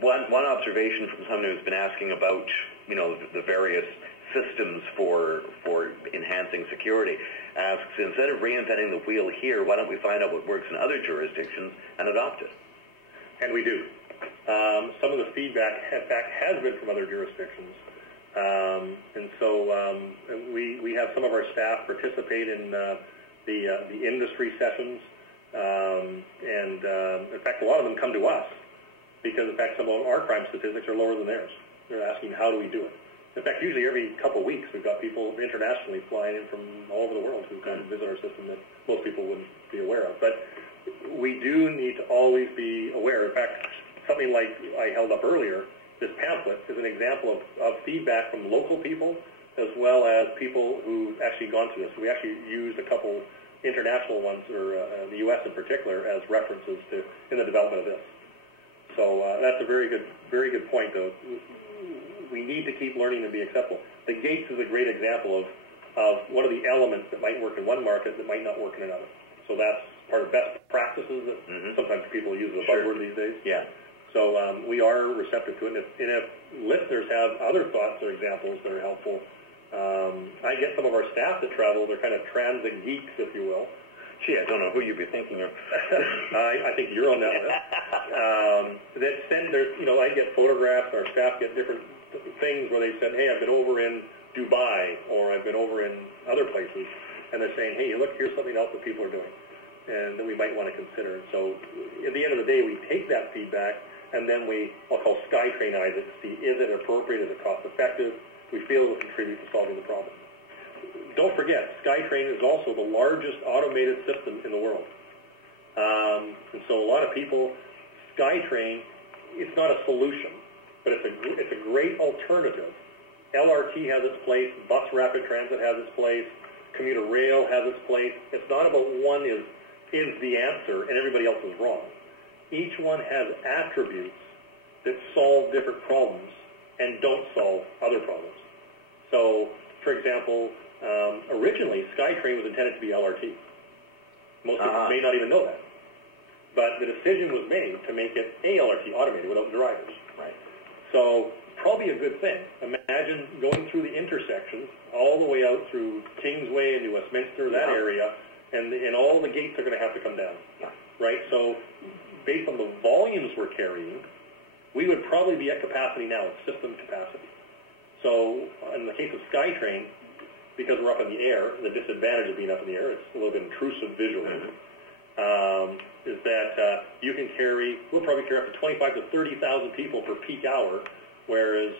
one observation from someone who's been asking about, you know, the various systems for enhancing security asks, instead of reinventing the wheel here, why don't we find out what works in other jurisdictions and adopt it? And we do. Some of the feedback, in fact, has been from other jurisdictions. And so we have some of our staff participate in the industry sessions. In fact, a lot of them come to us because, in fact, some of our crime statistics are lower than theirs. They're asking, how do we do it? In fact, usually every couple of weeks, we've got people internationally flying in from all over the world who come and visit our system that most people wouldn't be aware of. But we do need to always be aware. In fact, something like I held up earlier, this pamphlet is an example of feedback from local people as well as people who've actually gone through this. We actually used a couple international ones, or the U.S. in particular, as references to in the development of this. So that's a very good point, though. We need to keep learning and be acceptable. The gates is a great example of what are the elements that might work in one market that might not work in another. So that's part of best practices that sometimes people use as a buzzword these days. Yeah. So we are receptive to it. And if listeners have other thoughts or examples that are helpful, I get some of our staff that travel. They're kind of transit geeks, if you will. Gee, I don't know who you'd be thinking of. I think you're on that list. That send their, you know, I get photographs. Our staff get different things where they said, hey, I've been over in Dubai, or I've been over in other places, and they're saying, hey, look, here's something else that people are doing, and that we might want to consider. So at the end of the day, we take that feedback, and then I'll call SkyTrainize it to see, is it appropriate, is it cost effective? We feel it will contribute to solving the problem. Don't forget, SkyTrain is also the largest automated system in the world. And so a lot of people, SkyTrain, it's not a solution, but it's a great alternative. LRT has its place, bus rapid transit has its place, commuter rail has its place. It's not about one is the answer and everybody else is wrong. Each one has attributes that solve different problems and don't solve other problems. So, for example, originally SkyTrain was intended to be LRT. Most people may not even know that. But the decision was made to make it LRT, automated, without drivers. Right. So probably a good thing. Imagine going through the intersections all the way out through Kingsway into Westminster, that area, and all the gates are going to have to come down. Yeah. Right? So based on the volumes we're carrying, we would probably be at capacity now, at system capacity. So in the case of SkyTrain, because we're up in the air, the disadvantage of being up in the air, it's a little bit intrusive visually, is that you can carry, we'll probably carry up to 25 to 30,000 people per peak hour, whereas,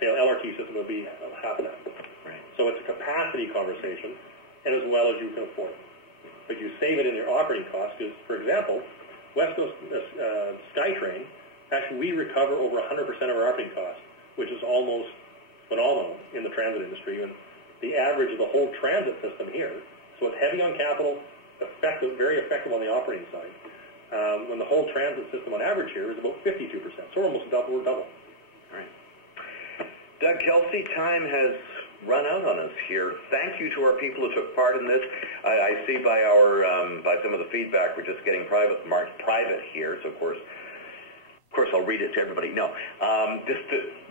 say, an LRT system would be half that. Right. So it's a capacity conversation, and as well as you can afford. But you save it in your operating costs, because, for example, West Coast SkyTrain, actually we recover over 100% of our operating costs, which is almost phenomenal in the transit industry. And the average of the whole transit system here, so it's heavy on capital, effective, very effective on the operating side. When the whole transit system on average here is about 52%, so we're almost double. All right. Doug Kelsey, time has run out on us here. Thank you to our people who took part in this. I see by by some of the feedback we're just getting marked private here, so of course I'll read it to everybody. No,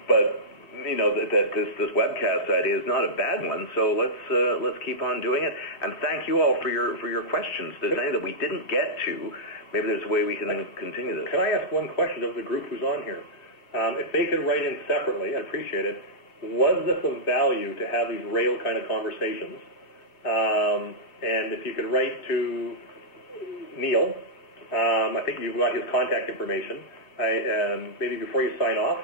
but you know that this webcast idea is not a bad one. So let's keep on doing it. And thank you all for your questions. If there's anything that we didn't get to, maybe there's a way we can continue this. Can I ask one question of the group who's on here? If they could write in separately, I'd appreciate it. Was this of value to have these rail kind of conversations? And if you could write to Neil, I think you've got his contact information. Maybe before you sign off,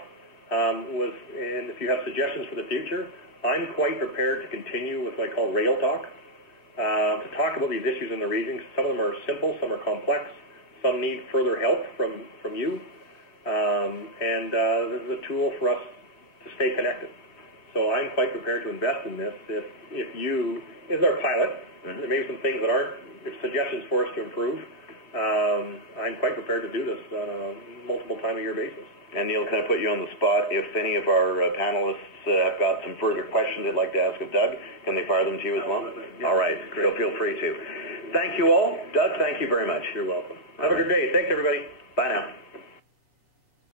and if you have suggestions for the future, I'm quite prepared to continue with what I call rail talk, to talk about these issues in the region. Some of them are simple, some are complex, some need further help from you, and this is a tool for us to stay connected. So I'm quite prepared to invest in this. If you, is our pilot, there may be some things that aren't, if suggestions for us to improve, I'm quite prepared to do this on a multiple time a year basis. And Neil, can I put you on the spot? If any of our panelists have got some further questions they'd like to ask of Doug, can they fire them to you as well? Yeah. All right, so feel free to. Thank you all. Doug, thank you very much. You're welcome. Have a good day. Thanks, everybody. Bye now.